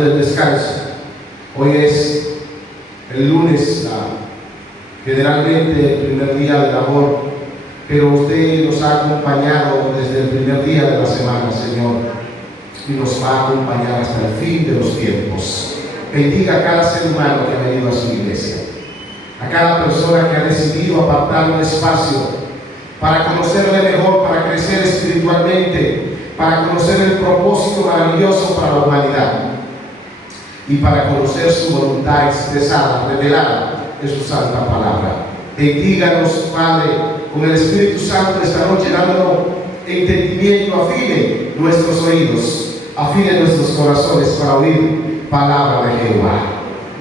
del descanso. Hoy es el lunes, generalmente el primer día de labor, pero usted nos ha acompañado desde el primer día de la semana, Señor, y nos va a acompañar hasta el fin de los tiempos. Bendiga a cada ser humano que ha venido a su iglesia, a cada persona que ha decidido apartar un espacio para conocerle mejor, para crecer espiritualmente, para conocer el propósito maravilloso para la humanidad y para conocer su voluntad expresada, revelada en su santa palabra. Bendíganos, Padre, con el Espíritu Santo esta noche, dándonos entendimiento, afine nuestros oídos, afine nuestros corazones para oír palabra de Jehová,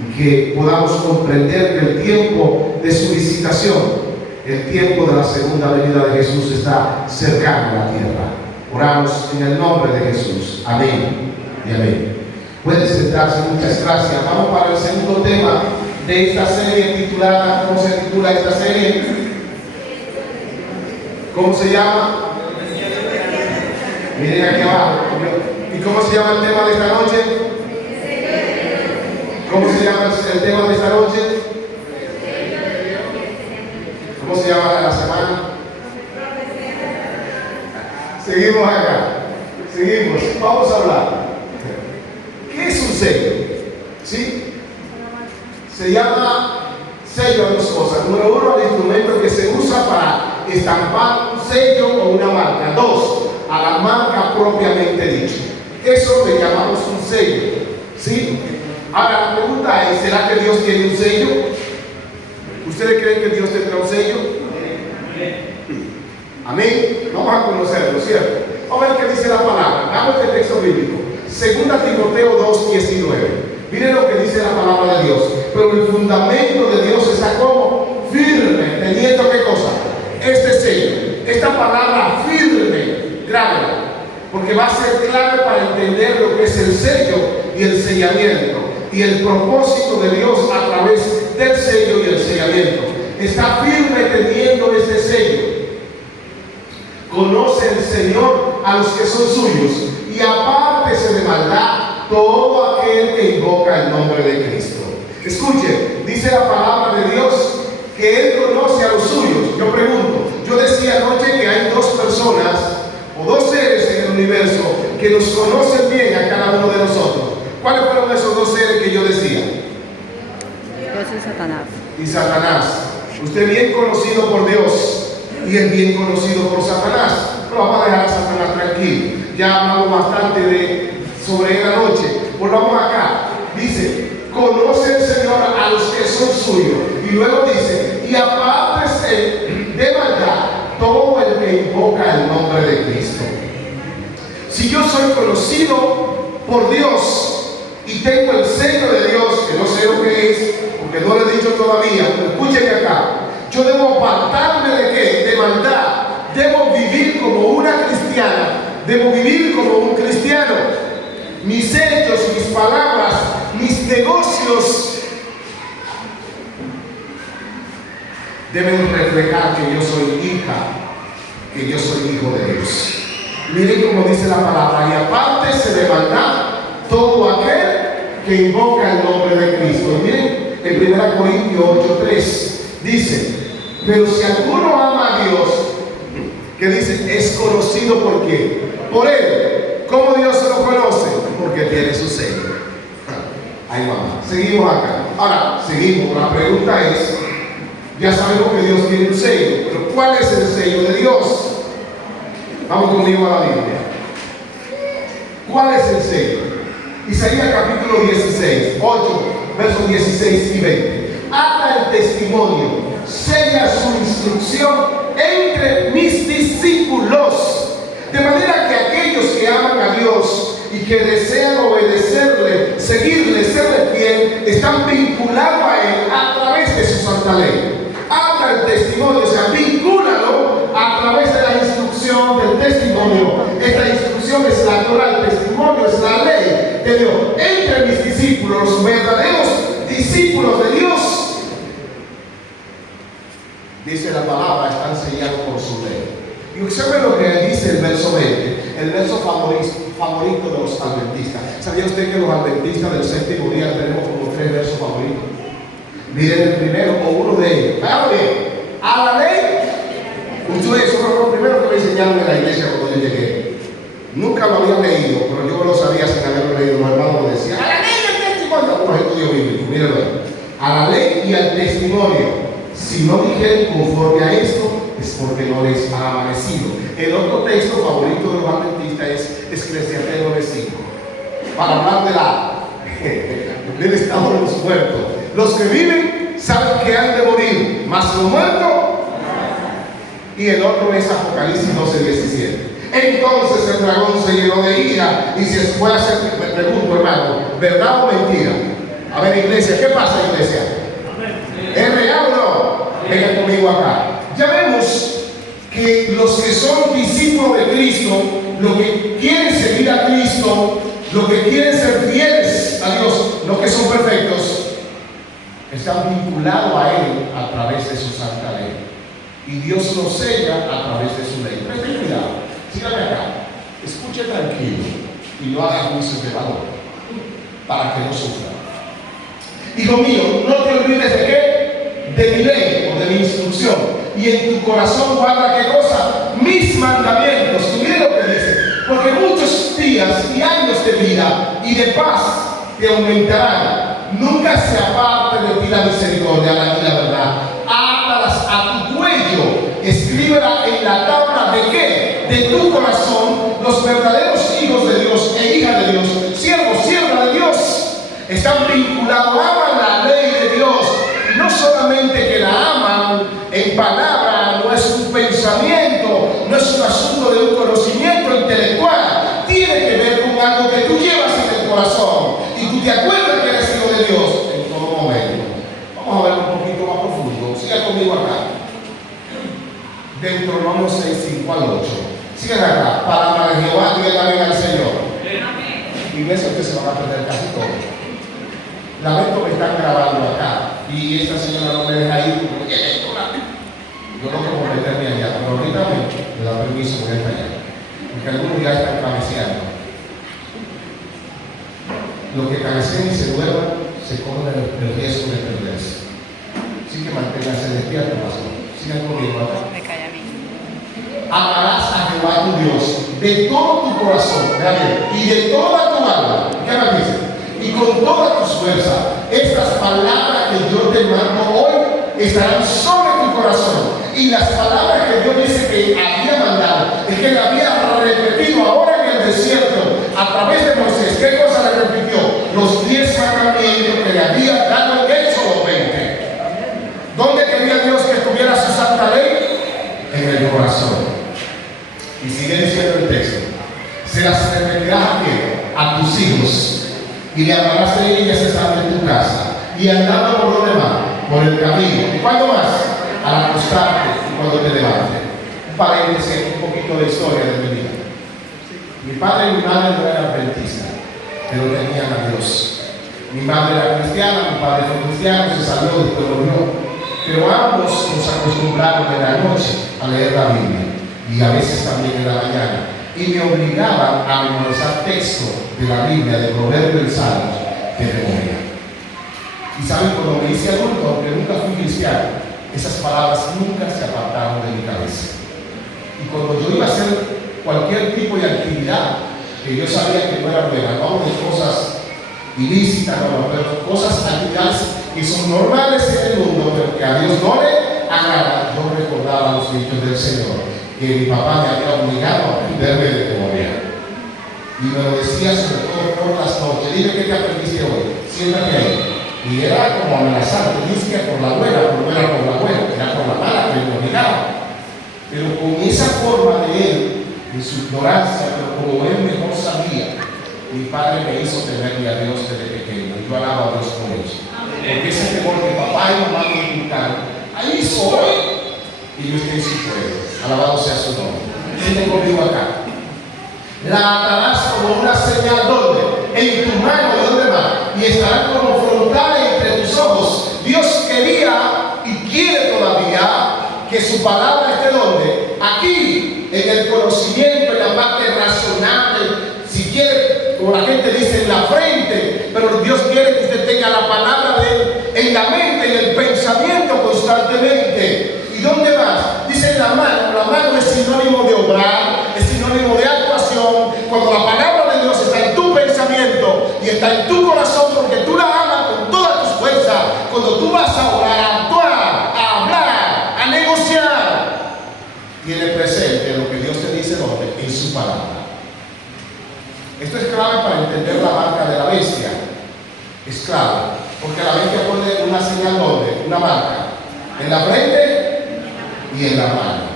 y que podamos comprender que el tiempo de su visitación, el tiempo de la segunda venida de Jesús, está cercano a la tierra. Oramos en el nombre de Jesús. Amén y amén. Pueden sentarse, muchas gracias. Vamos para el segundo tema de esta serie titulada, ¿cómo se titula esta serie? ¿Cómo se llama? Miren aquí abajo. ¿Y cómo se llama el tema de esta noche? ¿Cómo se llama el tema de esta noche? ¿Cómo se llama la semana? Seguimos acá. Seguimos. Vamos a hablar. ¿Qué es un sello? ¿Sí? Se llama sello a dos cosas. Número uno, el instrumento que se usa para estampar un sello o una marca. Dos, a la marca propiamente dicho. Eso le llamamos un sello. ¿Sí? Ahora la pregunta es, ¿será que Dios tiene un sello? ¿Ustedes creen que Dios tendrá un sello? Amén. Vamos a conocerlo, ¿cierto? Vamos a ver qué dice la palabra. Damos este texto bíblico. Segunda Timoteo 2:19. Miren lo que dice la palabra de Dios. Pero el fundamento de Dios está como firme, teniendo ¿qué cosa? Este sello. Esta palabra firme, grábela, porque va a ser clave para entender lo que es el sello y el sellamiento y el propósito de Dios a través del sello y el sellamiento. Está firme teniendo este sello. Conoce el Señor a los que son suyos, y apártese de maldad todo aquel que invoca el nombre de Cristo. Escuchen, dice la palabra de Dios que Él conoce a los suyos. Yo pregunto, yo decía anoche que hay dos personas o dos seres en el universo que nos conocen bien a cada uno de nosotros. ¿Cuáles fueron esos dos seres que yo decía? Dios y Satanás. Y Satanás. Usted es bien conocido por Dios y es bien conocido por Satanás. Pero vamos a dejar a Satanás tranquilo. Ya hablamos bastante sobre él anoche. Volvamos acá. Dice, conoce el Señor a los que son suyos. Y luego dice, y apártese de maldad todo el que invoca el nombre de Cristo. Si yo soy conocido por Dios y tengo el sello de Dios, que no sé lo que es, porque no lo he dicho todavía, pero escúchenme acá. Yo debo apartarme de qué? De maldad. Debo vivir como una cristiana. Debo vivir como un cristiano. Mis hechos, mis palabras, mis negocios deben reflejar que yo soy hija, que yo soy hijo de Dios. Miren cómo dice la palabra, y apártese de maldad todo aquel que invoca el nombre de Cristo. Miren, en 1 Corintios 8:3 dice, pero si alguno ama a Dios, que dice, es conocido por quién, por Él. ¿Cómo Dios se lo conoce? Porque tiene su sello. Ahí vamos, seguimos acá. Ahora, seguimos, la pregunta es, ya sabemos que Dios tiene un sello, pero ¿cuál es el sello de Dios? Vamos conmigo a la Biblia. ¿Cuál es el sello? Isaías capítulo 16, 8, versos 16 y 20. Ata el testimonio, sella su instrucción entre mis discípulos, de manera que aquellos que aman a Dios y que desean obedecerle, seguirle, serle fiel, están vinculados a Él a través de su santa ley. Ata el testimonio, o sea, vincúlalo a través de la instrucción del testimonio. Esta instrucción es la Torah, el testimonio es la ley de Dios. Entre mis discípulos, los verdaderos discípulos de Dios, dice la palabra, están sellados por su ley. Y observen lo que dice el verso 20, el verso favorito de los adventistas. ¿Sabía usted que los adventistas del séptimo día tenemos como 3 versos favoritos? Miren el primero o uno de ellos. Veamos bien. A la ley. Ustedes son los primeros que me enseñaron en la iglesia cuando yo llegué. Nunca lo había leído, pero yo lo sabía sin haberlo leído. Los hermanos me decían, a la ley y al testimonio. Los estudios bíblicos, mírenlo ahí. A la ley y al testimonio. Si no dijeren conforme a esto, es porque no les ha amanecido. El otro texto favorito de los adventistas es Eclesiastés 9:5. Para hablar del estado de los muertos. Los que viven saben que han de morir, mas los muertos. Y el otro es Apocalipsis 12:17. Entonces el dragón se llenó de ira y se fue a hacer, me pregunto, hermano, ¿verdad o mentira? A ver, iglesia, ¿qué pasa, iglesia? ¿Es real o no? Vengan conmigo acá. Ya vemos que los que son discípulos de Cristo, los que quieren seguir a Cristo, los que quieren ser fieles a Dios, los que son perfectos, están vinculados a Él a través de su santa ley. Y Dios los sella a través de su ley. Presten cuidado. Sígame acá, escuche tranquilo y no haga juicios de valor para que no sufra. Hijo mío, no te olvides de qué, de mi ley o de mi instrucción, y en tu corazón guarda qué cosa, mis mandamientos. Y mire lo que dice, porque muchos días y años de vida y de paz te aumentarán. Nunca se aparte de ti la misericordia y la verdad. Átalas a tu cuello, escríbela en la tabla de qué, de tu corazón. Los verdaderos hijos de Dios e hijas de Dios, siervos, siervas de Dios, están vinculados, aman la ley de Dios. No solamente que la aman en palabra, no es un pensamiento, no es un asunto de un conocimiento intelectual, tiene que ver con algo que tú llevas en el corazón y tú te acuerdas que eres hijo de Dios en todo momento. Vamos a ver un poquito más profundo. Siga conmigo acá. Deuteronomio 6:5-8. Sigan acá. Palabra de Jehová, diga también al Señor. Iglesia, usted se va a perder casi todo. Lamento que están grabando acá y esta señora no me deja ir porque yo no quiero meterme allá, pero ahorita me da permiso voy hasta allá, porque algunos ya están cabeceando. Los que cabeceen y se duerman se corren el riesgo de perderse. Así que manténganse despiertos, pastor. Sigan conmigo acá. Me cae a mí. Amarás a Jehová tu Dios de todo tu corazón, vea bien, y de toda tu alma. ¿Qué me dice? Y con toda tu fuerza. Estas palabras que yo te mando hoy estarán sobre tu corazón. Y las palabras que Dios dice que había mandado, es que le había repetido ahora en el desierto, a través de Moisés. ¿Qué cosa le repitió? Los 10 mandamientos que le había dado en Éxodo 20. ¿Dónde quería Dios que estuviera su santa ley? En el corazón. Y sigue diciendo el texto. Se las repetirás a tus hijos. Y le hablarás de ellas estando en tu casa, y andando por donde va, por el camino. ¿Y cuándo más? Al acostarte y cuando te levantes. Un paréntesis, un poquito de historia de mi vida. Mi padre y mi madre no eran adventistas, pero tenían a Dios. Mi madre era cristiana, mi padre fue cristiano, se salió, después volvió. Pero ambos nos acostumbraron en la noche a leer la Biblia, y a veces también en la mañana. Y me obligaban a memorizar textos de la Biblia, de Proverbios y Salmos, de memoria. Y saben, cuando me hice adulto, aunque nunca fui cristiano, esas palabras nunca se apartaron de mi cabeza. Y cuando yo iba a hacer cualquier tipo de actividad que yo sabía que no era buena, no hablo de cosas ilícitas, no, pero cosas, actividades que son normales en el mundo, pero que a Dios no le agrada, yo recordaba los dichos del Señor, que mi papá me había obligado a aprenderme de memoria. Y me lo decía sobre todo por las noches. Dime qué te aprendiste hoy. Siéntate ahí. Y era como amenazante. Dice que por la buena, pero no era por la buena, era por la mala que me obligaba. Pero con esa forma de él, en su ignorancia, pero como él mejor sabía, mi padre me hizo temerle a Dios desde pequeño. Y yo alabo a Dios por eso. Porque ese temor que papá y mamá me inculcaron, ahí soy. Y yo estoy en su pueblo. Alabado sea su nombre. Sienten conmigo acá. La atarás como una señal, ¿dónde? En tu mano, ¿de dónde va? Y estarán como frontales entre tus ojos. Dios quería y quiere todavía que su palabra esté ¿dónde? Aquí, en el conocimiento, en la parte razonable. Si en la mente, en el pensamiento constantemente. ¿Y dónde vas? Dice la mano. La mano es sinónimo de obrar, es sinónimo de actuación. Cuando la palabra de Dios está en tu pensamiento y está en tu corazón, porque tú la amas con todas tus fuerzas, cuando tú vas a orar, a actuar, a hablar, a negociar, tiene presente lo que Dios te dice donde, en su palabra. Esto es clave para entender la marca de la bestia. Es clave, porque la bestia pone una señal donde, una marca, en la frente y en la mano.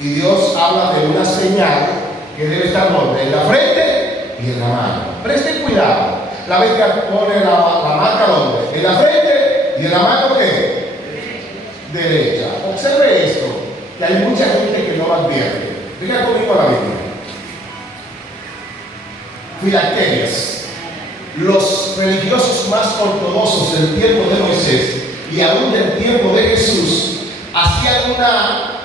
Y Dios habla de una señal que debe estar donde, en la frente y en la mano. Presten cuidado. La bestia pone la marca donde, en la frente y en la mano ¿qué? Derecha. Observe esto, que hay mucha gente que no lo advierte. Venga conmigo a la Biblia. Filacterias. Los religiosos más ortodoxos del tiempo de Moisés y aún del tiempo de Jesús hacían una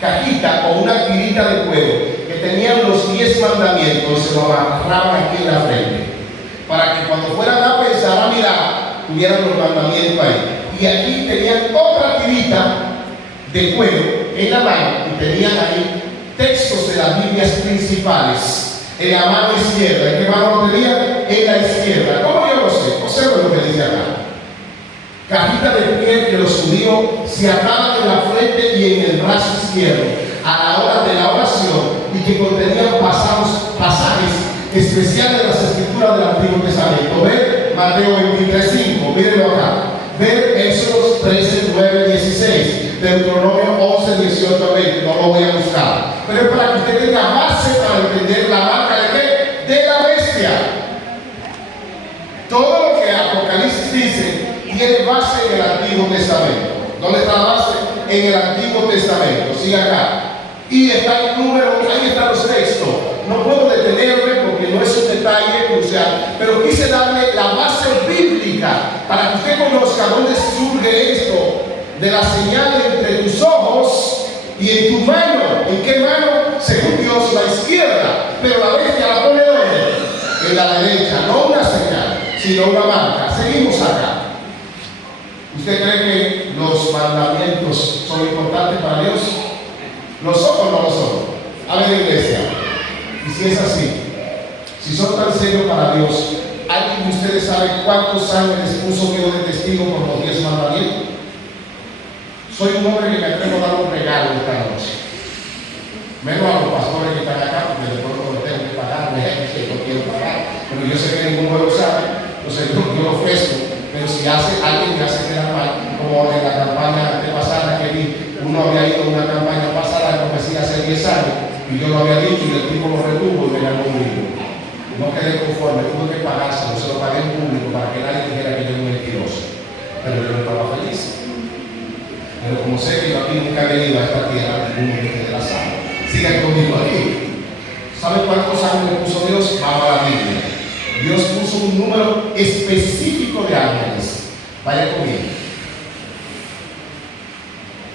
cajita o una tirita de cuero que tenían los 10 mandamientos, se lo amarraban aquí en la frente para que cuando fueran a pensar, a mirar, tuvieran los mandamientos ahí. Y aquí tenían otra tirita de cuero en la mano y tenían ahí textos de las Biblias principales en la mano izquierda. ¿En qué mano lo tenía? En la izquierda. ¿Cómo yo lo sé? Observen lo que dice acá. Cajita de piel que los judíos se ataban en la frente y en el brazo izquierdo a la hora de la oración y que contenían pasajes especiales de las escrituras del Antiguo Testamento. Ver Mateo 23:5, mírenlo acá. Ver Éxodo 13, 9, 16, Deuteronomio 11, 18, 20, no lo voy a buscar. Pero es para que usted tenga base para entender la marca de qué? De la bestia. Todo lo que Apocalipsis dice tiene base en el Antiguo Testamento. ¿Dónde está la base? En el Antiguo Testamento. Sigue acá. Y está el número, ahí están los textos. No puedo detenerme porque no es un detalle crucial, pero quise darle la base bíblica para que usted conozca dónde surge esto de la señal entre tus ojos y en tu mano. ¿En qué mano? Según Dios, la izquierda, pero la bestia la pone ¿dónde? En la derecha, no una señal, sino una marca. Seguimos acá. ¿Usted cree que los mandamientos son importantes para Dios? ¿Lo son o no lo son? A ver, iglesia. Y si es así, si son tan serios para Dios, ¿alguien de ustedes sabe cuántos ángeles puso Dios de testigo por los 10 mandamientos? Soy un hombre que me atrevo a dar un regalo esta noche. Menos a los pastores que están acá, porque de pronto me tengo que pagar, que no quiero pagar. Pero yo sé que ninguno lo sabe, entonces yo lo ofrezco. Pero si alguien me hace quedar mal, como en la campaña antepasada que vi, uno había ido a una campaña pasada de profecía hace 10 años, y yo lo había dicho, y el tipo lo retuvo y me ganó un libro. No quedé conforme, tuve que pagárselo, se lo pagué en público para que nadie dijera que yo era un mentiroso. Pero yo no estaba feliz. Pero como sé que yo aquí nunca he venido a esta tierra, ninguno me quede la sangre. Sigan conmigo aquí. ¿Saben cuántos ángeles puso Dios? Vamos a la Biblia. Dios puso un número específico de ángeles. Vaya conmigo.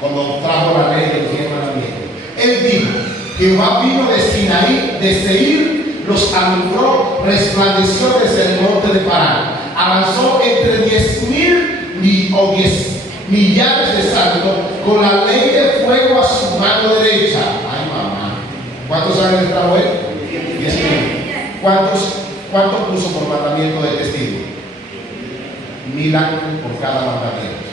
Cuando trajo la ley de los 10 mandamientos, Él dijo: Jehová vino de Sinaí, de Seir, los alumbró, resplandeció desde el monte de Parán, avanzó entre 10,000 o 10 millares de santos, con la ley de fuego a su mano derecha. Ay, mamá. ¿Cuántos ángeles trajo Él? 10,000. ¿Cuántos puso por mandamiento de testigo? 1,000 ángeles por cada mandamiento.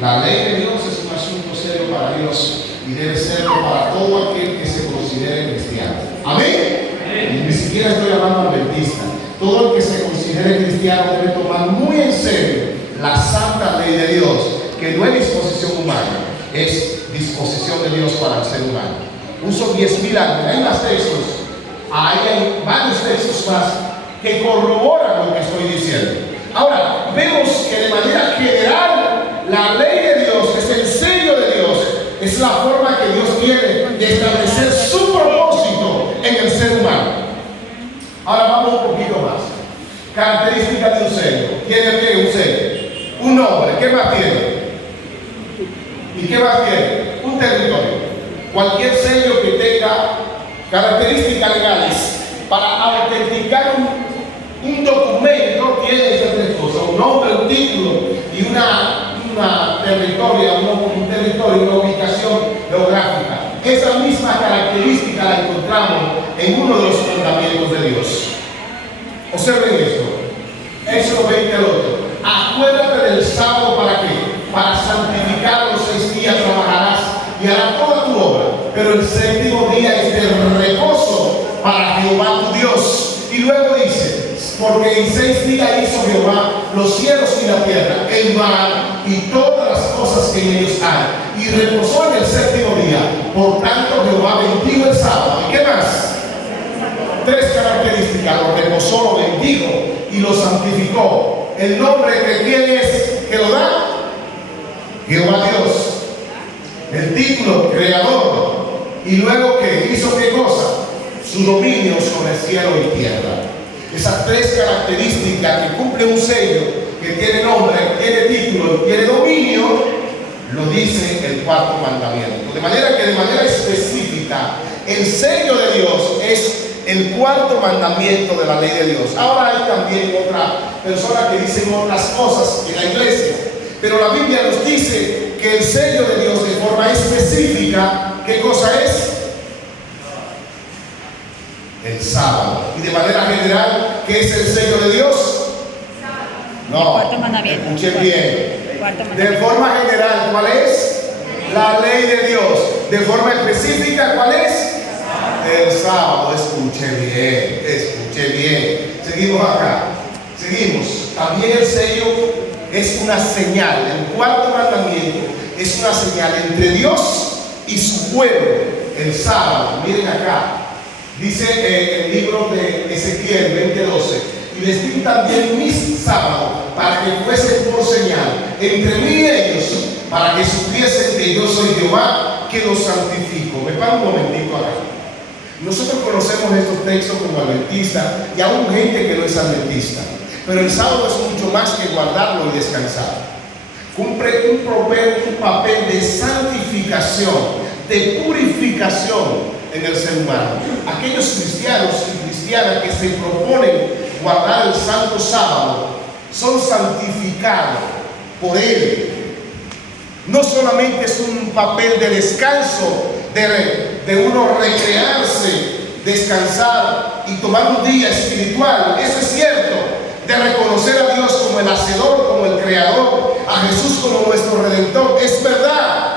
La ley de Dios es un asunto serio para Dios y debe serlo para todo aquel que se considere cristiano. ¿Amén? Y ni siquiera estoy hablando adventista. Todo el que se considere cristiano debe tomar muy en serio la santa ley de Dios, que no es disposición humana, es disposición de Dios para el ser humano. Uso 10,000 ángeles. Hay más textos, hay varios textos más que corroboran lo que estoy diciendo. Ahora, vemos que de manera general la ley de Dios es el sello de Dios, es la forma que Dios tiene de establecer su propósito en el ser humano. Ahora vamos un poquito más. Características de un sello. ¿Tiene qué? Un sello. Un nombre. ¿Qué más tiene? ¿Y qué más tiene? Un territorio. Cualquier sello que tenga características legales para autenticar un documento tiene esas tres cosas. Un nombre, un título y un territorio, una ubicación geográfica. Esa misma característica la encontramos en uno de los mandamientos de Dios. Observen esto. Éxodo 20:8. Acuérdate del sábado, ¿para qué? Para santificar los 6 días trabajarás y harás toda tu obra, pero el séptimo día es de reposo para Jehová tu Dios. Y luego dice, porque en 6 días hizo Jehová los cielos y la tierra, el mar y todas las cosas que en ellos hay, y reposó en el séptimo día. Por tanto Jehová bendijo el sábado. ¿Y qué más? 3 características: lo reposó, lo bendijo y lo santificó. El nombre de quién es que lo da: Jehová Dios. El título: creador. Y luego que hizo qué cosa: su dominio sobre el cielo y tierra. Esas 3 características que cumple un sello, que tiene nombre, tiene título y tiene dominio, lo dice el 4º mandamiento. De manera que de manera específica el sello de Dios es el 4º mandamiento de la ley de Dios. Ahora hay también otras personas que dicen otras cosas en la iglesia, pero la Biblia nos dice que el sello de Dios de forma específica, ¿qué cosa es? El sábado. Y de manera general, ¿qué es el sello de Dios? No, escuchen bien. De forma general, ¿cuál es? La ley de Dios. De forma específica, ¿cuál es? El sábado. Escuche bien. Seguimos acá. Seguimos. También el sello es una señal. El 4º mandamiento es una señal entre Dios y su pueblo. El sábado. Miren acá. Dice el libro de Ezequiel 20:12: y les di también mis sábados para que fuesen por señal entre mí y ellos, para que supiesen que yo soy Jehová, que los santifico. Me paro un momentito acá. Nosotros conocemos estos textos como adventistas y aún gente que no es adventista, pero el sábado es mucho más que guardarlo y descansar. Cumple un papel de santificación, de purificación en el ser humano. Aquellos cristianos y cristianas que se proponen guardar el santo sábado son santificados por él. No solamente es un papel de descanso, de uno recrearse, descansar y tomar un día espiritual, eso es cierto, de reconocer a Dios como el hacedor, como el creador, a Jesús como nuestro redentor, es verdad.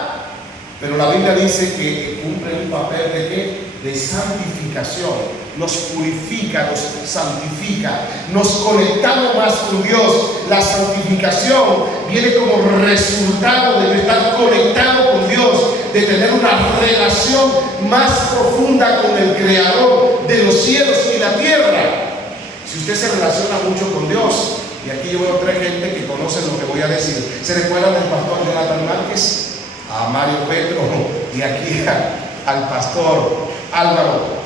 Pero la Biblia dice que cumple un papel de ¿qué? De santificación. Nos purifica, nos santifica, nos conectamos más con Dios. La santificación viene como resultado de estar conectado con Dios, de tener una relación más profunda con el Creador de los cielos y la tierra. Si usted se relaciona mucho con Dios, y aquí yo veo 3 gente que conocen lo que voy a decir. ¿Se recuerdan del pastor Jonathan Márquez? A Mario Petro y aquí al pastor Álvaro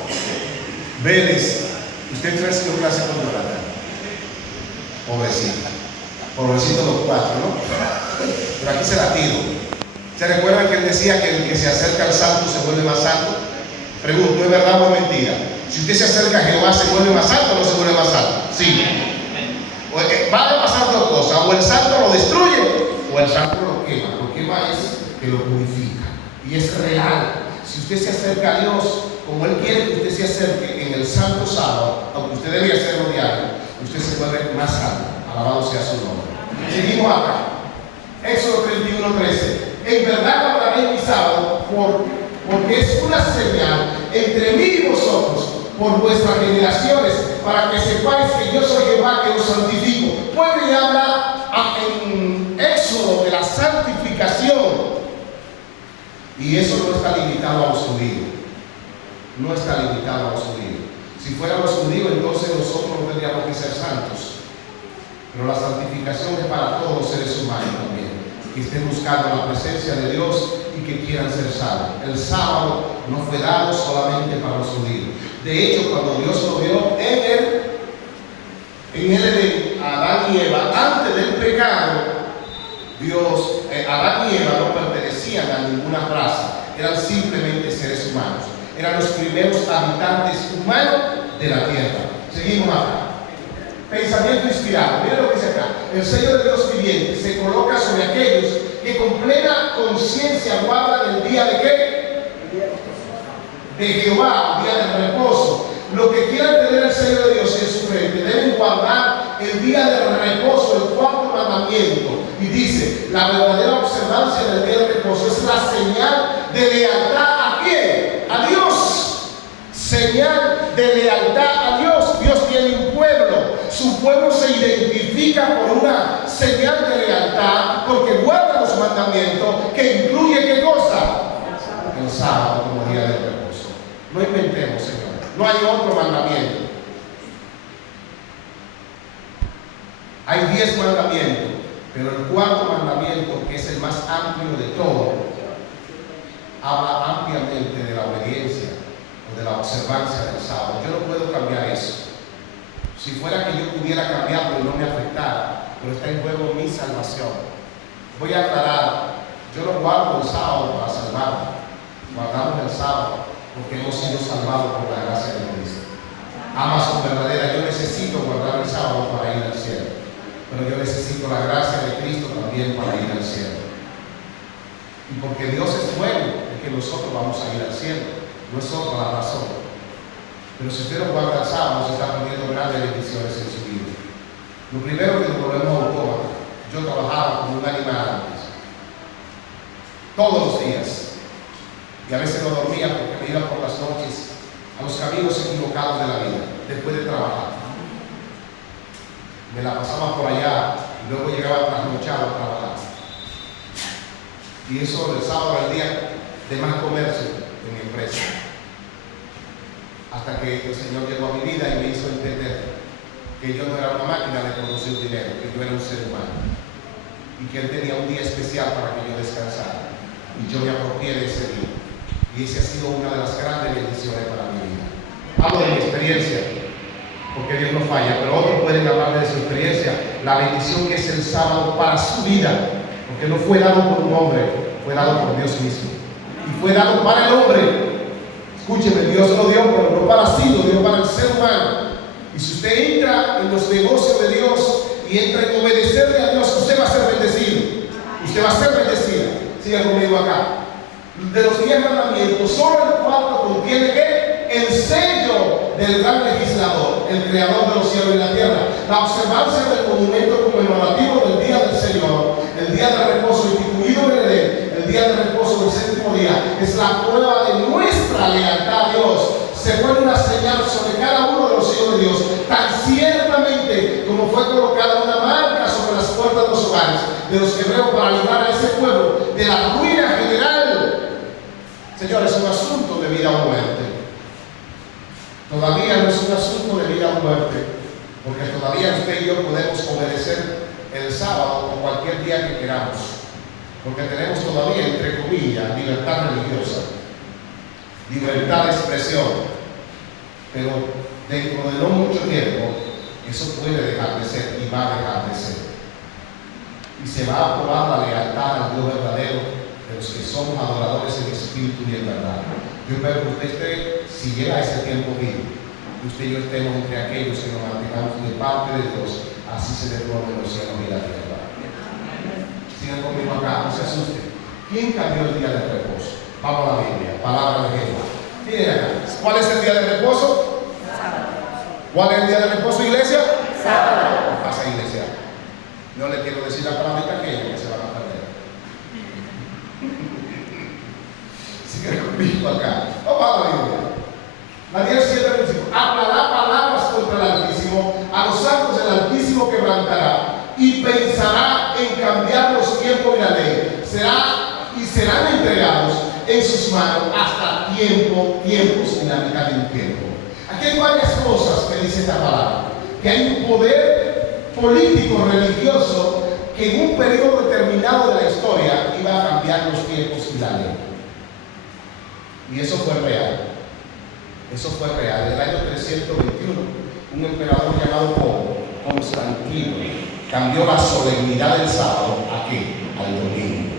Vélez. ¿Usted recibió clase con Jonathan? Pobrecito los 4, ¿no? Pero aquí se la tiro. ¿Se recuerdan que él decía que el que se acerca al santo se vuelve más santo? Pregunto, ¿es verdad o es mentira? Si usted se acerca a Jehová, ¿se vuelve más santo o no se vuelve más santo? Sí. Va a pasar 2 cosas: o el santo lo destruye o el santo lo quema. Lo quema es que lo purifica, y es real. Si usted se acerca a Dios como Él quiere que usted se acerque en el santo sábado, aunque usted debe hacerlo diario, usted se vuelve más santo. Alabado sea su nombre. Seguimos acá. Éxodo 31:13: en verdad guardaré mi sábado porque es una señal entre mí y vosotros por vuestras generaciones, para que sepáis que yo soy Jehová, que os santifico. Puede hablar en Éxodo de la santificación. Y eso no está limitado a los judíos. No está limitado a los judíos. Si fuéramos judíos, entonces nosotros no tendríamos que ser santos. Pero la santificación es para todos los seres humanos también, que estén buscando la presencia de Dios y que quieran ser salvos. El sábado no fue dado solamente para los judíos. De hecho, cuando Dios lo vio en el Adán y Eva, antes del pecado, Adán y Eva no pertenecían a ninguna raza, eran simplemente seres humanos, eran los primeros habitantes humanos de la tierra. Seguimos acá. Pensamiento inspirado. Miren lo que dice acá: el sello de Dios viviente, se coloca sobre aquellos que con plena conciencia guardan el día de ¿qué? De Jehová, día de reposo. Los que quieran tener el sello de Dios en su frente deben guardar el día de reposo, el cuarto mandamiento. Y dice, la verdadera observancia del día de reposo es la señal de lealtad ¿a quién? A Dios. Señal de lealtad a Dios. Dios tiene un pueblo. Su pueblo se identifica por una señal de lealtad porque guarda los mandamientos, que incluye ¿qué cosa? El sábado como día de reposo. No inventemos, Señor. No hay otro mandamiento. Hay 10 mandamientos, pero el cuarto mandamiento, que es el más amplio de todo, habla ampliamente de la obediencia o de la observancia del sábado. Yo no puedo cambiar eso. Si fuera que yo pudiera cambiarlo y no me afectara, pero está en juego mi salvación. Voy a aclarar, yo no guardo el sábado para salvarme. Guardamos el sábado porque hemos sido salvados por la gracia de Cristo. Amazon verdadera, yo necesito guardar el sábado para ir al cielo, pero yo necesito la gracia de Cristo también para ir al cielo. Y porque Dios es bueno, es que nosotros vamos a ir al cielo, no es otra la razón. Pero si usted no guarda el sábado, se está perdiendo grandes bendiciones en su vida. Lo primero que nos volvemos autómatas. Yo trabajaba como un animal antes, todos los días, y a veces no dormía porque me iba por las noches a los caminos equivocados de la vida, después de trabajar. Me la pasaba por allá y luego llegaba trasnochado a trabajar. Y eso el sábado era el día de más comercio en mi empresa. Hasta que el Señor llegó a mi vida y me hizo entender que yo no era una máquina de producir dinero, que yo era un ser humano y que Él tenía un día especial para que yo descansara. Y yo me apropié de ese día. Y esa ha sido una de las grandes bendiciones para mi vida. Hablo de mi experiencia, porque Dios no falla, pero otros pueden hablar de su experiencia, la bendición que es el sábado para su vida, porque no fue dado por un hombre, fue dado por Dios mismo. Y fue dado para el hombre. Escúcheme, Dios lo dio, pero no para sí, lo dio para el ser humano. Y si usted entra en los negocios de Dios y entra en obedecerle a Dios, usted va a ser bendecido. Usted va a ser bendecido. Siga conmigo acá. De los 10 mandamientos, solo el cuarto contiene ¿qué? El sello del gran legislador, el creador de los cielos y la tierra. La observancia del monumento conmemorativo del día del Señor, el día de reposo instituido en Edén, el día de reposo del séptimo día, es la prueba de nuestra lealtad a Dios. Se pone una señal sobre cada uno de los hijos de Dios, tan ciertamente como fue colocada una marca sobre las puertas de los hogares de los hebreos para librar a ese pueblo de la ruina general. Señores, es un asunto de vida o muerte. Todavía no es un asunto de vida o muerte, porque todavía usted y yo podemos obedecer el sábado o cualquier día que queramos, porque tenemos todavía, entre comillas, libertad religiosa, libertad de expresión. Pero dentro de no mucho tiempo, eso puede dejar de ser y va a dejar de ser. Y se va a probar la lealtad al Dios verdadero de los que somos adoradores en espíritu y en verdad. Yo espero que usted esté, si llega ese tiempo vivo, que usted y yo estemos entre aquellos que nos mantengamos de parte de Dios, así se devuelven los cielos y la tierra. Sigan conmigo acá, no se asusten. ¿Quién cambió el día de reposo? Vamos a la Biblia, palabra de Jehová. Miren acá, ¿cuál es el día de reposo? Sábado. ¿Cuál es el día de reposo, iglesia? Sábado. Pasa, iglesia. No le quiero decir la palabra aquella que se van a perder. Sigue conmigo acá. Vamos a la Biblia. Daniel 7:25. Hablará palabras contra el Altísimo, a los santos del Altísimo quebrantará, y pensará en cambiar los tiempos de la ley. Serán entregados en sus manos hasta tiempos sin la mitad de un tiempo. Aquí hay varias cosas que dice esta palabra. Que hay un poder político religioso que en un periodo determinado de la historia iba a cambiar los tiempos y la ley. Y eso fue real. Eso fue real. En el año 321, un emperador llamado Constantino cambió la solemnidad del sábado aquí, al domingo.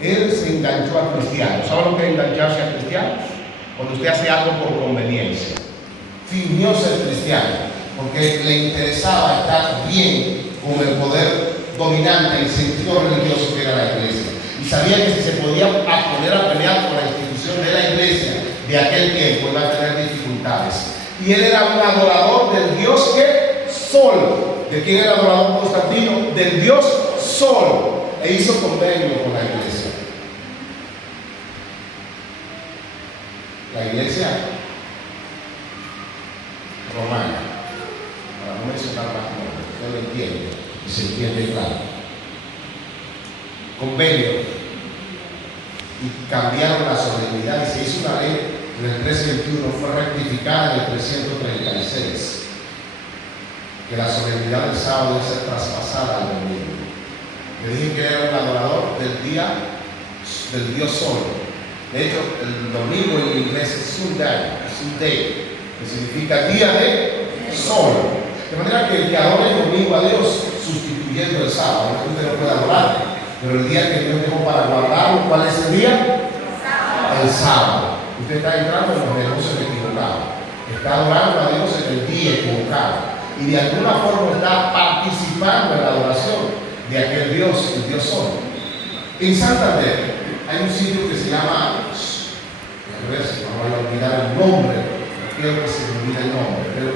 Él se enganchó al cristiano. ¿Sabe lo que es engancharse al cristiano? Cuando usted hace algo por conveniencia. Fingió ser cristiano porque le interesaba estar bien con el poder dominante y sentido religioso que era la iglesia. Y sabía que si se podía poner a pelear por la institución de la iglesia de aquel tiempo, iba a tener dificultades. Y él era un adorador del Dios que Sol. ¿De quién era adorador Constantino? Del Dios Sol. E hizo convenio con la iglesia. La iglesia romana, para no mencionar más nombres, usted lo entiende y se entiende claro. Convenio, y cambiaron la solemnidad y se hizo una ley en el 321, fue rectificada en el 336, que la solemnidad del sábado debe ser traspasada al domingo. Le dije que era un adorador del Dios Sol. De hecho, el domingo en inglés es Sunday, que significa día de sol. De manera que el que adora el domingo a Dios sustituyendo el sábado, no usted no puede adorar, pero el día que Dios dejó para guardarlo, ¿cuál es el día? El sábado. Usted está entrando en los negocios equivocados, está adorando a Dios en el día equivocado y de alguna forma está participando en la adoración de aquel Dios, el Dios Sol. En Santander hay un sitio que se llama, a ver si no voy a olvidar el nombre, no quiero que se me olvide el nombre, pero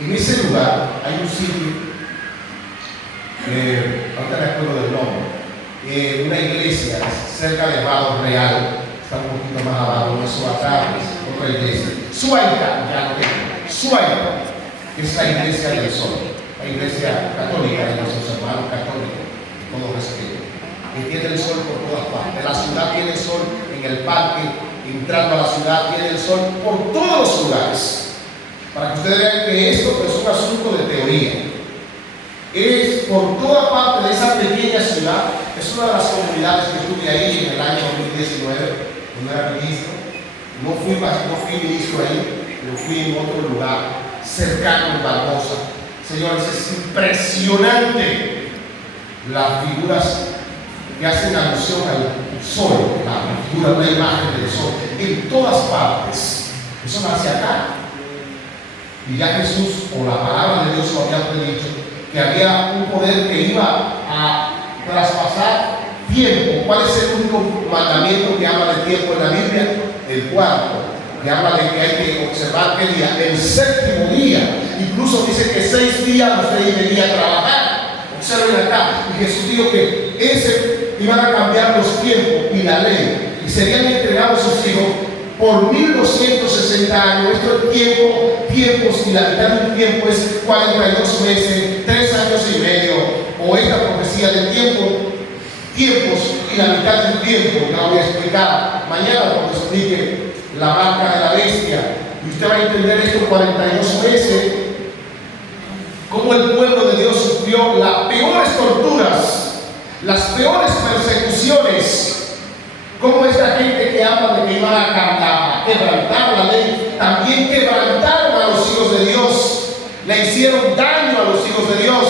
en ese lugar hay un sitio, ahorita me acuerdo del nombre, una iglesia cerca de Vado Real, está un poquito más abajo, eso acá es otra iglesia, Suaita, ya lo tengo, Suaita, que es la iglesia del Sol, la iglesia católica de nuestros hermanos católicos, con todo respeto, que tiene el sol por todas partes. La ciudad tiene el sol en el parque, entrando a la ciudad tiene el sol por todos los lugares. Para que ustedes vean que esto es un asunto de teoría. Es por toda parte de esa pequeña ciudad, es una de las comunidades que estuve ahí en el año 2019, cuando era ministro. No fui ministro ahí, pero fui en otro lugar, cercano en Barbosa. Señores, es impresionante las figuras que hacen alusión al sol, la figura, una imagen del sol, en todas partes. Eso nace acá. Y ya Jesús, o la palabra de Dios, lo había predicho, que había un poder que iba a traspasar tiempo. ¿Cuál es el único mandamiento que habla de tiempo en la Biblia? El cuarto, que habla de que hay que observar qué día, el séptimo día. Incluso dice que 6 días usted venía a trabajar. Observen acá, y Jesús dijo que iban a cambiar los tiempos y la ley, y serían entregados sus hijos por 1260 años. Esto es tiempos, y la mitad de un tiempo es 42 meses, 3 años y medio, o esta profecía de tiempos, y la mitad de un tiempo, que la voy a explicar mañana cuando explique la marca de la bestia, y usted va a entender estos 42 meses, cómo el pueblo de Dios sufrió las peores torturas, las peores persecuciones, como esta gente que habla de que iban a quebrantar la ley, también quebrantaron a los hijos de Dios, le hicieron daño a los hijos de Dios,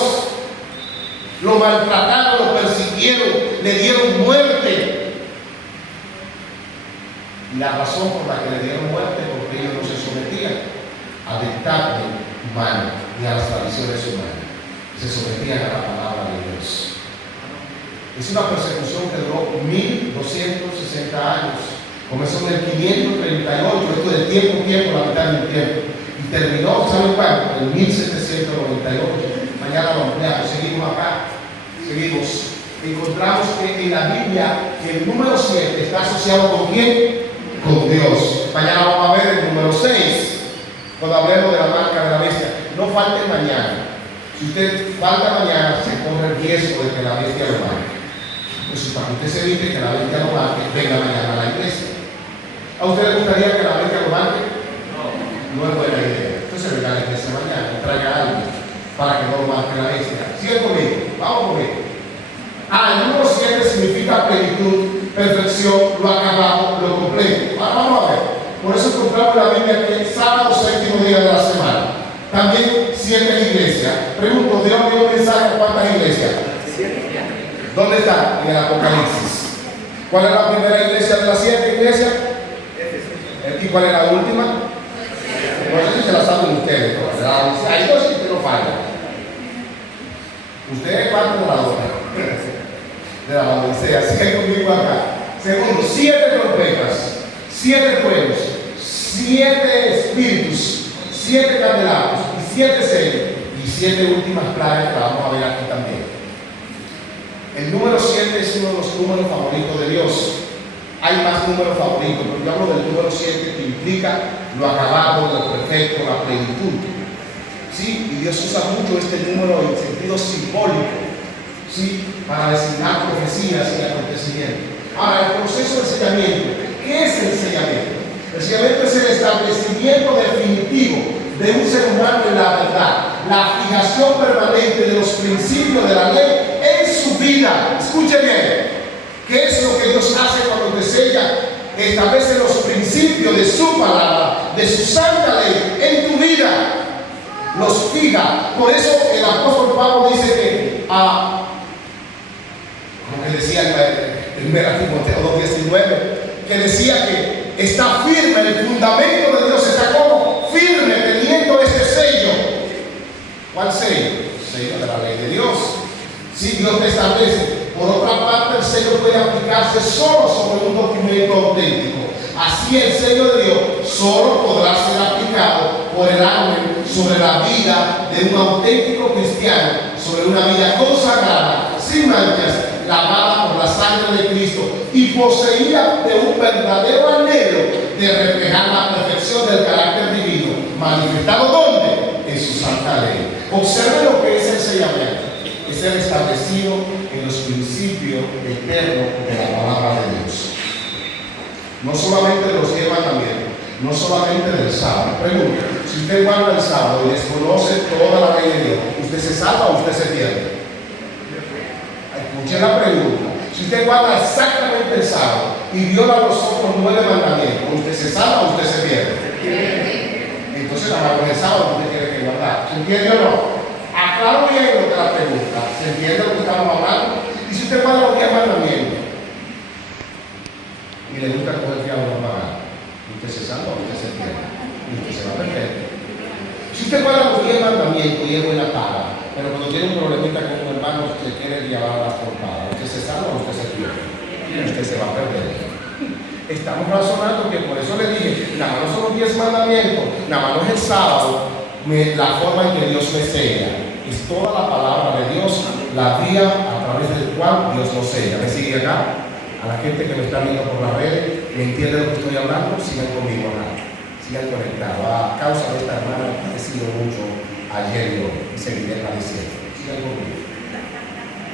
lo maltrataron, lo persiguieron, le dieron muerte. Y la razón por la que le dieron muerte es porque ellos no se sometían al dictamen humano y a las tradiciones humanas, se sometían a la palabra de Dios. Es una persecución que duró 1260 años. Comenzó en el 538, esto de tiempo, la mitad de un tiempo. Y terminó, ¿saben cuándo? En 1798. Mañana lo ampliamos, seguimos acá. Seguimos. Encontramos que en la Biblia el número 7 está asociado con ¿quién? Con Dios. Mañana vamos a ver el número 6, cuando hablemos de la marca de la bestia. No falte mañana. Si usted falta mañana, se corre el riesgo de que la bestia lo marque. Entonces, para que usted se evite que la bestia lo marque, venga mañana a la iglesia. ¿A usted le gustaría que la bestia lo marque? No es buena idea. Entonces venga a la iglesia mañana y traiga a alguien para que no lo marque la bestia. ¿Sigue conmigo? Vamos conmigo. El número 7 significa plenitud, perfección, lo acabado, lo completo. Vamos a ver. Por eso encontramos en la Biblia que es sábado, séptimo día de la semana. También 7 iglesias. Pregunto, ¿Dios dio un mensaje a cuántas iglesias? ¿Dónde está? En el Apocalipsis. ¿Cuál es la primera iglesia de las 7 iglesias? ¿Y cuál es la última? No sé si se la saben ustedes. Hay dos que no fallan. Usted es parte de la hora de la Odisea, así que conmigo acá. Segundo, 7 trompetas, 7 truenos, 7 espíritus, 7 candelabros y 7 sellos y 7 últimas plagas que vamos a ver aquí también. El número 7 es uno de los números favoritos de Dios. Hay más números favoritos, pero yo hablo del número 7 que implica lo acabado, lo perfecto, la plenitud. ¿Sí? Y Dios usa mucho este número en sentido simbólico, ¿sí? Para designar profecías y acontecimientos. Ahora, el proceso de sellamiento. ¿Qué es el sellamiento? El sellamiento es el establecimiento definitivo de un ser humano en la verdad, la fijación permanente de los principios de la ley en su vida. Escuche bien. ¿Qué es lo que Dios hace cuando te sella? Establece los principios de su palabra, de su santa ley en tu vida. Los fija. Por eso el apóstol Pablo dice que, como que decía en 1 Timoteo 2:19, que decía que está firme, el fundamento de Dios está como firme, teniendo este sello. ¿Cuál sello? El sello de la ley de Dios. Si Dios te establece. Por otra parte, el sello puede aplicarse solo sobre un documento auténtico. Así el sello de Dios solo podrá ser aplicado por el ángel sobre la vida de un auténtico cristiano, sobre una vida consagrada, sin manchas, lavada por la sangre de Cristo y poseída de un verdadero anhelo de reflejar la perfección del carácter divino, manifestado ¿dónde? En su santa ley. Observe lo que es el sellamiento. Es ser establecido en los principios eternos de la palabra de Dios. No solamente de los 10 mandamientos, no solamente del sábado. Pregunta, si usted guarda el sábado y desconoce toda la ley de Dios, ¿usted se salva o usted se pierde? Escuche la pregunta. Si usted guarda exactamente el sábado y viola los otros 9 mandamientos, ¿usted se salva o usted se pierde? Entonces la palabra del sábado usted tiene que guardar. ¿Se entiende o no? Aclaro bien lo que la pregunta. ¿Se entiende lo que estamos hablando? Y si usted guarda los 10 mandamientos y le gusta coger fiado no pagar, usted se salva o usted se pierde. Y usted se va perfecto. Si usted guarda los 10 mandamientos y es buena paga, pero cuando tiene un problemita con un hermano, usted quiere llevar a la trompada, ¿usted se salva o usted se pierde? Y usted se va a perder. Estamos razonando que por eso le dije, nada más no son los 10 mandamientos, nada más no es el sábado, la forma en que Dios me sella. Es toda la palabra de Dios, la vía a través del cual Dios nos sella. ¿Me sigue acá? A la gente que me está viendo por las redes, ¿me entiende lo que estoy hablando? Sigan conmigo acá. Sigan conectados. A causa de esta hermana he padecido mucho ayer y hoy y seguiré padeciendo. Sigan conmigo.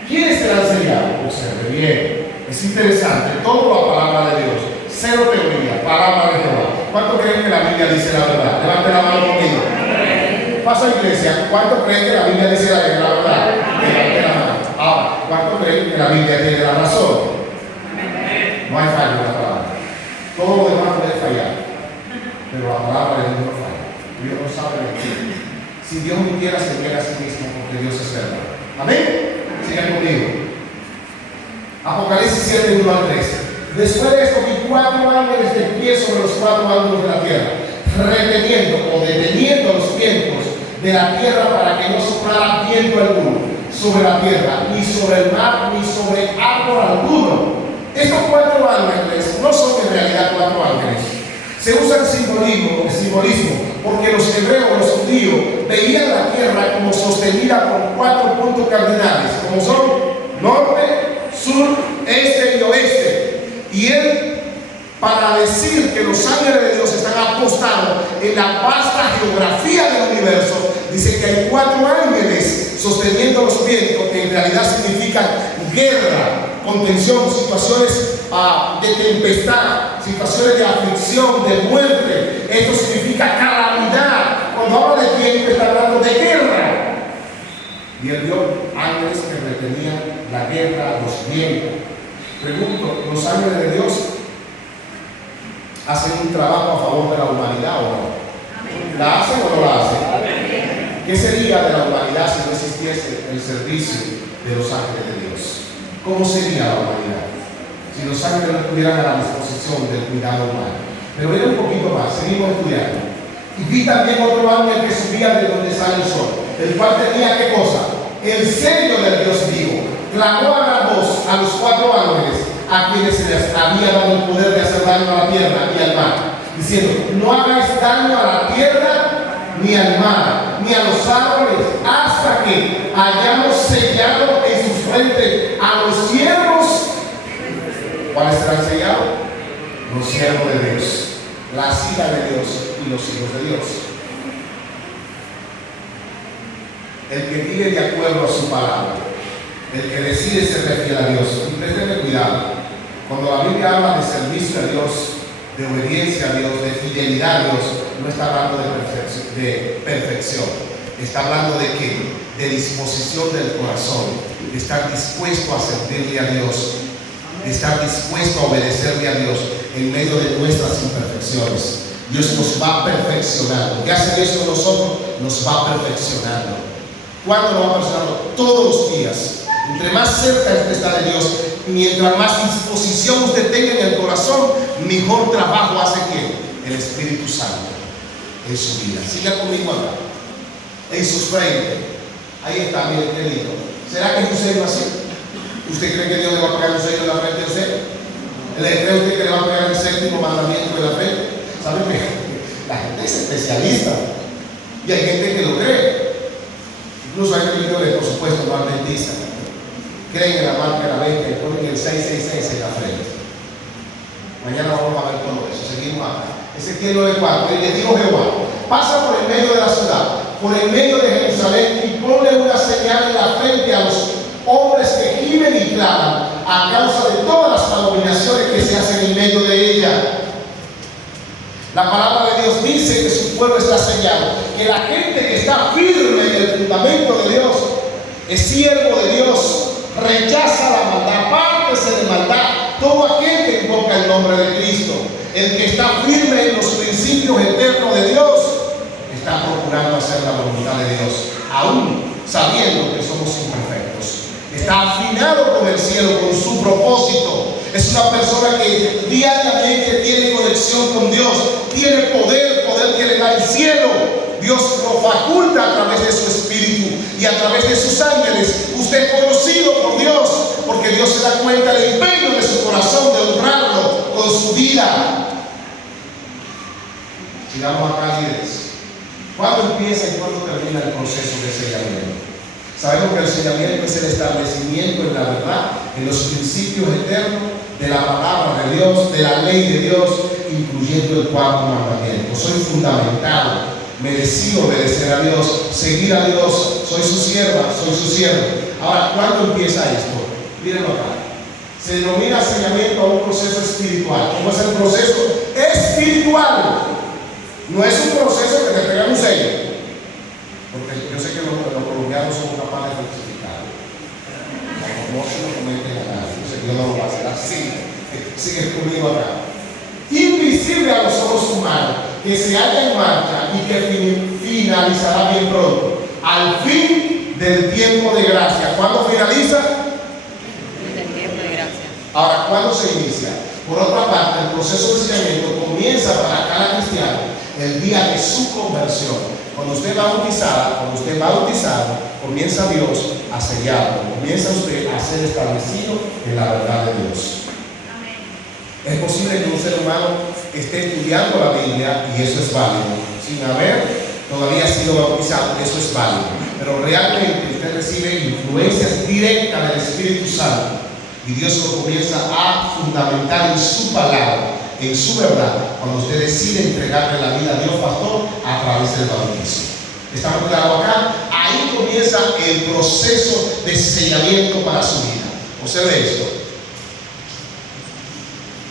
¿Quiénes serán sellados? Observe bien. Es interesante. Todo la palabra de Dios. Cero teoría. Palabra de Jehová. ¿Cuánto creen que la Biblia dice la verdad? Levante la mano conmigo. Pasa iglesia, ¿cuánto creen que la Biblia dice la verdad? Levante la mano. Ahora, ¿cuánto creen que la Biblia tiene la razón? No hay fallo en la palabra. Todo lo demás puede fallar, pero la palabra de Dios no falla. Dios no sabe mentir. Si Dios mintiera, se niega a sí mismo porque Dios es verdad. Amén. Sigan conmigo. Apocalipsis 7, 1 al 13. Después de esto vi 4 ángeles de pie sobre los 4 ángulos de la tierra, reteniendo o deteniendo los vientos de la tierra para que no soplara viento alguno sobre la tierra, ni sobre el mar, ni sobre árbol alguno. Estos 4 ángeles no son en realidad 4 ángeles. Se usa el simbolismo, porque los hebreos, los judíos, veían la tierra como sostenida por 4 puntos cardinales, como son norte, sur, este y oeste. Y él, para decir que los ángeles de Dios están apostados en la vasta geografía del universo, dice que hay 4 ángeles sosteniendo los vientos, que en realidad significan guerra, contención, situaciones de tempestad, situaciones de aflicción, de muerte. Esto significa calamidad. Cuando habla de viento está hablando de guerra. Y él vio ángeles que retenían la guerra, los vientos. Pregunto, ¿los ángeles de Dios hacen un trabajo a favor de la humanidad o no? ¿La hacen o no la hacen? ¿Qué sería de la humanidad si no existiese el servicio de los ángeles de Dios? ¿Cómo sería la humanidad si los ángeles no estuvieran a la disposición del cuidado humano? Pero era un poquito más, seguimos estudiando. Y vi también otro ángel que subía de donde sale el sol, el cual tenía ¿qué cosa? el sello del Dios vivo. Clamó a gran voz a los 4 ángeles a quienes se les había dado el poder de hacer daño a la tierra y al mar, diciendo: no hagáis daño a la tierra, ni al mar, ni a los árboles, hasta que hayamos sellado en sus frentes a los siervos. ¿Cuáles serán sellados? Los siervos de Dios, la hija de Dios y los hijos de Dios. El que vive de acuerdo a su palabra, el que decide ser fiel a Dios. Y présteme cuidado, cuando la Biblia habla de servicio a Dios, de obediencia a Dios, de fidelidad a Dios, no está hablando de perfección. Está hablando de qué? De disposición del corazón, de estar dispuesto a servirle a Dios, de estar dispuesto a obedecerle a Dios en medio de nuestras imperfecciones. Dios nos va perfeccionando. ¿Qué hace Dios con nosotros? Nos va perfeccionando. ¿Cuándo nos va perfeccionando? Todos los días. Entre más cerca usted está de Dios, mientras más disposición usted tenga en el corazón, mejor trabajo hace ¿quién? El Espíritu Santo en su vida. Siga conmigo acá. En sus frentes. Ahí está, mire qué lindo. ¿Será que es un sello así? ¿Usted cree que Dios le va a pegar un sello en la frente a usted? ¿Le cree usted que le va a pegar el 7º mandamiento en la frente? ¿Sabe qué? La gente es especialista y hay gente que lo cree. Incluso hay religiones, por supuesto, no adventistas, creen en la marca de la bestia y ponen el 666 en la frente. Mañana vamos a ver todo eso. Seguimos acá. Ezequiel 9:4. Y le dijo Jehová: pasa por el medio de la ciudad, por el medio de Jerusalén, y ponle una señal en la frente a los hombres que gimen y claman a causa de todas las abominaciones que se hacen en medio de ella. La palabra de Dios dice que su pueblo está sellado, que la gente que está firme en el fundamento de Dios, es siervo de Dios, rechaza la maldad, apártese de maldad todo aquel que invoca el nombre de Cristo. El que está firme en los principios eternos de Dios está procurando hacer la voluntad de Dios, aún sabiendo que somos imperfectos. Está afinado con el cielo, con su propósito. Es una persona que diariamente tiene conexión con Dios, tiene poder que le da el cielo. Dios lo faculta a través de su espíritu y a través de sus ángeles. Usted es conocido por Dios, porque Dios se da cuenta del empeño de su corazón de honrarlo con su vida. Sigamos acá, líderes. ¿Cuándo empieza y cuándo termina el proceso de sellamiento? Sabemos que el sellamiento es el establecimiento en la verdad, en los principios eternos de la palabra de Dios, de la ley de Dios, incluyendo el 4º mandamiento. Soy fundamentado, me decido obedecer a Dios, seguir a Dios, soy su sierva, soy su siervo. Ahora, ¿cuándo empieza esto? Mírenlo acá. Se denomina sellamiento a un proceso espiritual. ¿Cómo es el proceso? Espiritual. No es un proceso que te pega un sello. Porque yo sé que los colombianos son capaces de justificar. No se lo comenten a nadie. Yo sé que yo no lo voy a hacer así. Sigue conmigo acá. Invisible a los ojos humanos, que se halla en marcha y que finalizará bien pronto. Al fin del tiempo de gracia. ¿Cuándo finaliza? Del tiempo de gracia. Ahora, ¿cuándo se inicia? Por otra parte, el proceso de sellamiento comienza para cada cristiano el día de su conversión. Cuando usted va bautizado, comienza Dios a sellarlo, comienza usted a ser establecido en la verdad de Dios. Es posible que un ser humano esté estudiando la Biblia y eso es válido, sin haber todavía sido bautizado, eso es válido. Pero realmente usted recibe influencias directas del Espíritu Santo y Dios lo comienza a fundamentar en su palabra, en su verdad, cuando usted decide entregarle la vida a Dios pastor a través del bautismo. ¿Estamos claros acá? Ahí comienza el proceso de sellamiento para su vida. Observe esto.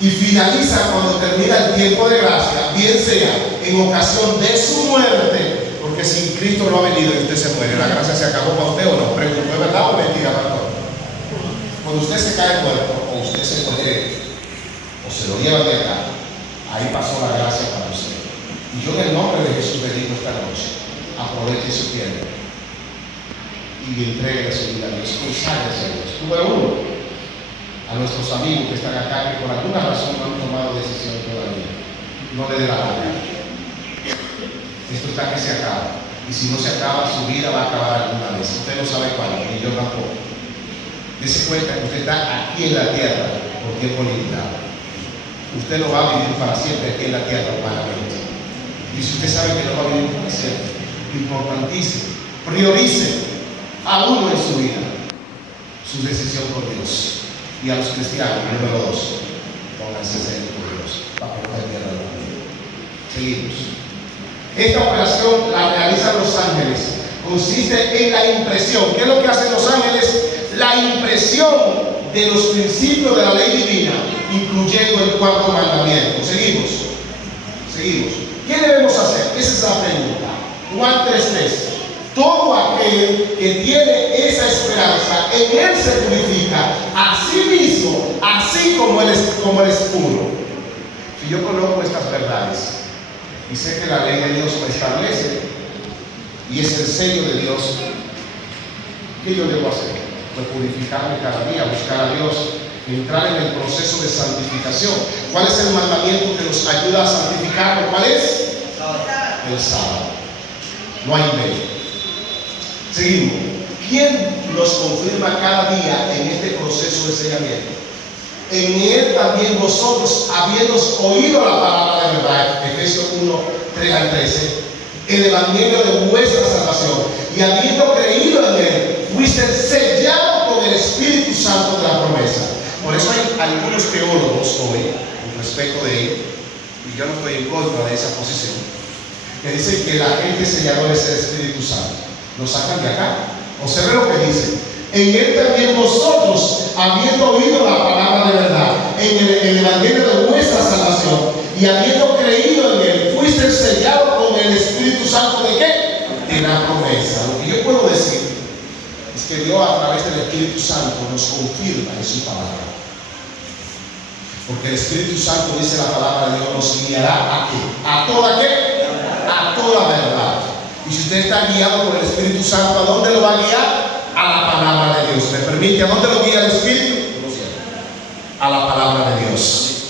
Y finaliza cuando termina el tiempo de gracia, bien sea en ocasión de su muerte, porque sin Cristo no ha venido y usted se muere, la gracia se acabó para usted o no. Pregunto, ¿es verdad o mentira, pastor? Cuando usted se cae muerto o usted se muere o se lo llevan de acá, ahí pasó la gracia para usted. Y yo en el nombre de Jesús le digo esta noche, aproveche su tiempo y entregue su vida a Dios, conságrese a Dios. Número 1, a nuestros amigos que están acá, que por alguna razón no han tomado decisión todavía, no le dé la gana. Esto está que se acaba. Y si no se acaba, su vida va a acabar alguna vez. Usted no sabe cuándo, ni yo tampoco. Dese cuenta que usted está aquí en la tierra por tiempo limitado. Usted no va a vivir para siempre aquí en la tierra humanamente. Y si usted sabe que no va a vivir para siempre, importantísimo, priorice a uno en su vida su decisión por Dios. Y a los cristianos, número 2, pónganse serios por Dios para que no se pierdan la vida. Seguimos. Esta operación la realizan los ángeles. Consiste en la impresión. ¿Qué es lo que hacen los ángeles? La impresión de los principios de la ley divina, incluyendo el cuarto mandamiento. Seguimos. ¿Qué debemos hacer? Esa es la pregunta. Juan 3:3. Todo aquel que tiene esa esperanza, en él se purifica a sí mismo, así como él es puro. Si yo conozco estas verdades y sé que la ley de Dios lo establece y es el sello de Dios, ¿qué yo debo hacer? Pues purificarme cada día, buscar a Dios, entrar en el proceso de santificación. ¿Cuál es el mandamiento que nos ayuda a santificarnos? ¿Cuál es? El sábado. No hay medio. Seguimos. ¿Quién nos confirma cada día en este proceso de sellamiento? En él también vosotros, habiendo oído la palabra de verdad, Efesios 1:3-13, el evangelio de vuestra salvación, y habiendo creído en él, fuiste sellado con el Espíritu Santo de la promesa. Por eso hay algunos teólogos hoy, con respecto de ello, y yo no estoy en contra de esa posición, que dicen que el agente sellador es el Espíritu Santo. Lo sacan de acá. Observe lo que dice. En él también vosotros, habiendo oído la palabra de verdad, en el evangelio de vuestra salvación, y habiendo creído en él, fuiste sellado con el Espíritu Santo ¿de qué? De la promesa. Lo que yo puedo decir es que Dios a través del Espíritu Santo nos confirma en su palabra. Porque el Espíritu Santo, dice la palabra de Dios, nos guiará ¿a qué? ¿A toda qué? A toda verdad. Y si usted está guiado por el Espíritu Santo, ¿a dónde lo va a guiar? A la palabra de Dios. ¿Me permite? ¿A dónde lo guía el Espíritu? A la palabra de Dios.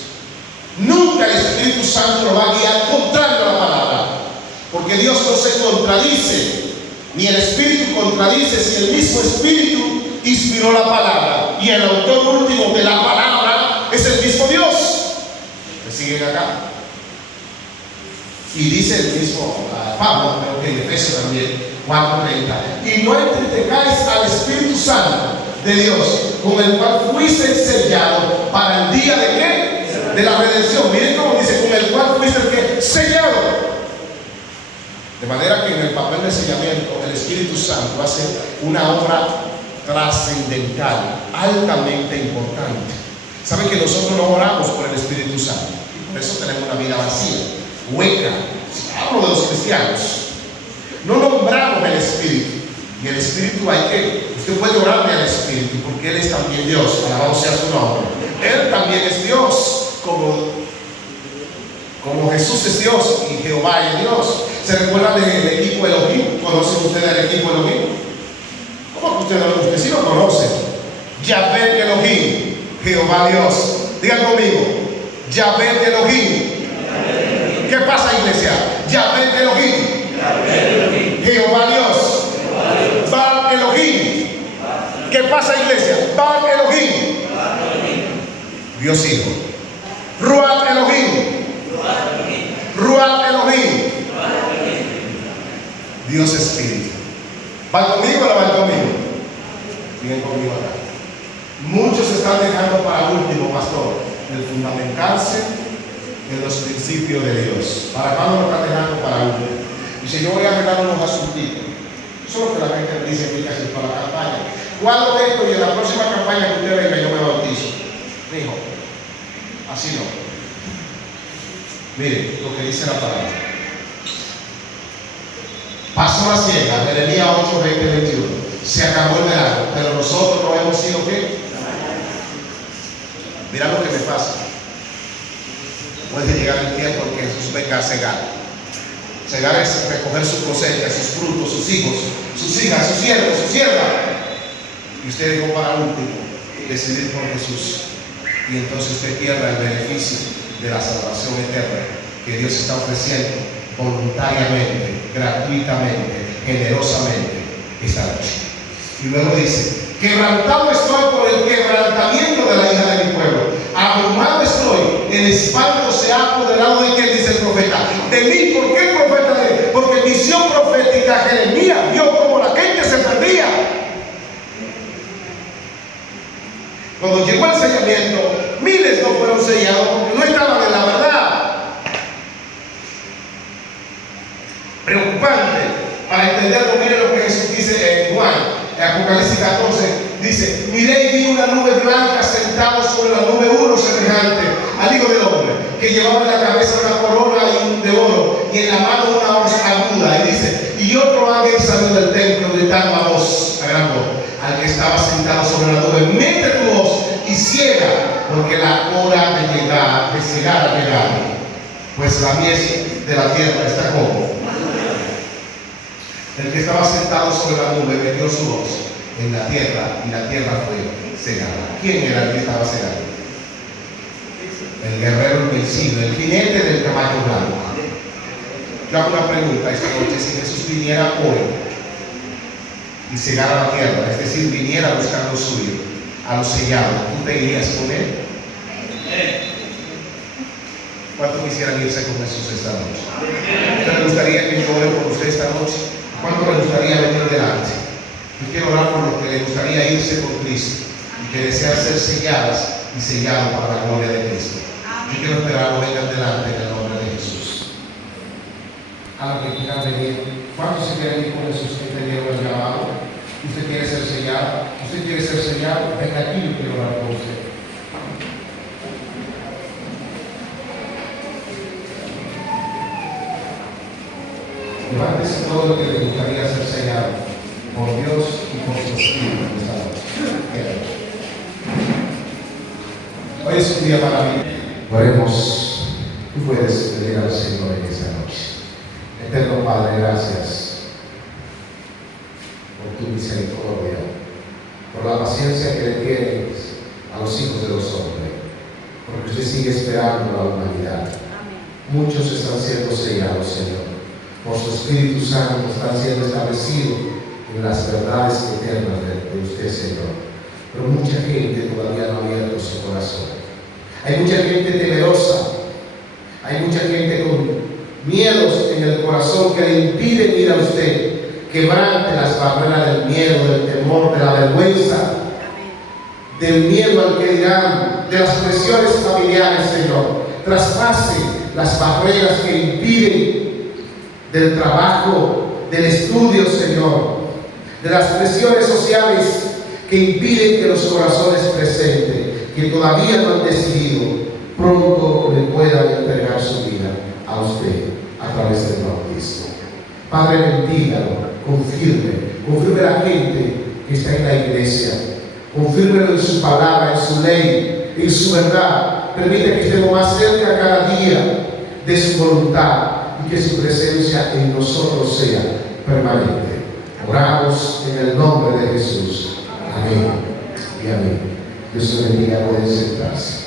Nunca el Espíritu Santo lo va a guiar contrario a la palabra, porque Dios no se contradice, ni el Espíritu contradice. Si el mismo Espíritu inspiró la palabra y el autor último de la palabra es el mismo Dios. ¿Me siguen acá? Y dice el mismo Pablo, pero que en Efesios también, 4:30, y no entristecáis al Espíritu Santo de Dios, con el cual fuiste sellado para el día de qué? De la redención. Miren cómo dice, con el cual fuiste ¿qué? Sellado. De manera que en el papel de sellamiento el Espíritu Santo hace una obra trascendental, altamente importante. ¿Saben que nosotros no oramos por el Espíritu Santo? Por eso tenemos una vida vacía, hueca. Hablo de los cristianos. No nombramos el Espíritu. Y el Espíritu hay que, usted puede orarle al Espíritu, porque Él es también Dios, alabado sea su nombre. Él también es Dios, como Jesús es Dios y Jehová es Dios. ¿Se recuerdan del equipo Elohim? ¿Conocen ustedes el equipo Elohim? ¿Cómo que usted sí lo conoce? Yahvé Elohim, Jehová Dios. Digan conmigo, Yahvé Elohim. ¿Qué pasa, iglesia? Yahvé Elohim, Jehová Dios. Baal Elohim. ¿Qué pasa, iglesia? Baal Elohim, Dios Hijo. Ruach Elohim, Ruach Elohim, Dios Espíritu. ¿Van conmigo o no van conmigo? Siguen conmigo acá. Muchos están dejando para último, pastor, el fundamentarse en los principios de Dios. ¿Para cuándo lo están dejando para último? Dice, yo voy a arreglar unos asuntitos. Eso es lo que la gente dice que casi para la campaña. Guardo esto y en la próxima campaña que usted venga yo me bautizo. Dijo, así no. Mire lo que dice la palabra. Pasó la siega, Jeremías 8:20-21. Se acabó el verano, pero nosotros no hemos sido ¿qué? Mira lo que me pasa. Puede llegar el tiempo en que Jesús venga a cegar. Cegar es recoger su cosecha, sus frutos, sus hijos, sus hijas, sus siervos, su sierva. Y usted dejó para último decidir por Jesús. Y entonces usted pierda el beneficio de la salvación eterna que Dios está ofreciendo voluntariamente, gratuitamente, generosamente esta noche. Y luego dice, quebrantado estoy por el quebrantamiento de la hija de mi pueblo. Abrumado estoy, el espanto se ha apoderado de quien, dice el profeta. De mí, ¿por qué el profeta? Porque en visión profética Jeremías vio como la gente se perdía. Cuando llegó el sellamiento, miles no fueron sellados porque no estaban en la verdad. Preocupante para entenderlo. Mire lo que Jesús dice en Juan, en Apocalipsis 14, dice, miré y vi una nube blanca sentada sobre la nube, uno semejante al Hijo del Hombre, que llevaba en la cabeza una corona de oro y en la mano una hoz aguda. Y dice, y otro ángel salió del templo gritando a voz, a gran voz, al que estaba sentado sobre la nube, mete tu hoz y ciega, porque la hora de cegar ha llegado, pues la mies de la tierra está como. El que estaba sentado sobre la nube metió su hoz en la tierra y la tierra fue cegada. ¿Quién era el que estaba cegado? El guerrero invencible, el jinete del caballo blanco. Yo hago una pregunta esta noche: si Jesús viniera hoy y cegara la tierra, es decir, viniera a buscar lo suyo, a los sellados, ¿tú te irías con él? ¿Cuántos quisieran irse con Jesús esta noche? ¿Usted le gustaría que yo ore por usted esta noche? ¿Cuánto le gustaría venir delante? Yo quiero orar por los que les gustaría irse con Cristo y que desean ser selladas y sellados para la gloria de Cristo. Yo quiero esperar que vengan delante en el nombre de Jesús. A los que quieran venir, ¿cuántos se quieren ir con Jesús que entendieron el llamado? ¿Usted quiere ser sellado? ¿Usted quiere ser sellado? Venga aquí, yo quiero orar por usted. Levántese todo lo que le gustaría ser sellado por Dios y por su Espíritu esta noche. Hoy es un día para mí. Oremos. Tú puedes pedir al Señor en esta noche. Eterno Padre, gracias por tu misericordia, por la paciencia que le tienes a los hijos de los hombres, porque usted sigue esperando a la humanidad. Muchos están siendo sellados, Señor. Por su Espíritu Santo están siendo establecidos en las verdades eternas de usted, Señor. Pero mucha gente todavía no ha abierto su corazón. Hay mucha gente temerosa. Hay mucha gente con miedos en el corazón que le impiden ir a usted. Quebrante las barreras del miedo, del temor, de la vergüenza, del miedo al que dirán, de las presiones familiares, Señor. Traspase las barreras que impiden del trabajo, del estudio, Señor, de las presiones sociales que impiden que los corazones presentes, que todavía no han decidido, pronto le puedan entregar su vida a usted a través del bautismo. Padre, bendígalo, confirme a la gente que está en la iglesia, confírmelo en su palabra, en su ley, en su verdad. Permite que estemos más cerca cada día de su voluntad y que su presencia en nosotros sea permanente. Oramos en el nombre de Jesús. Amén y amén. Dios te bendiga. Pueden sentarse.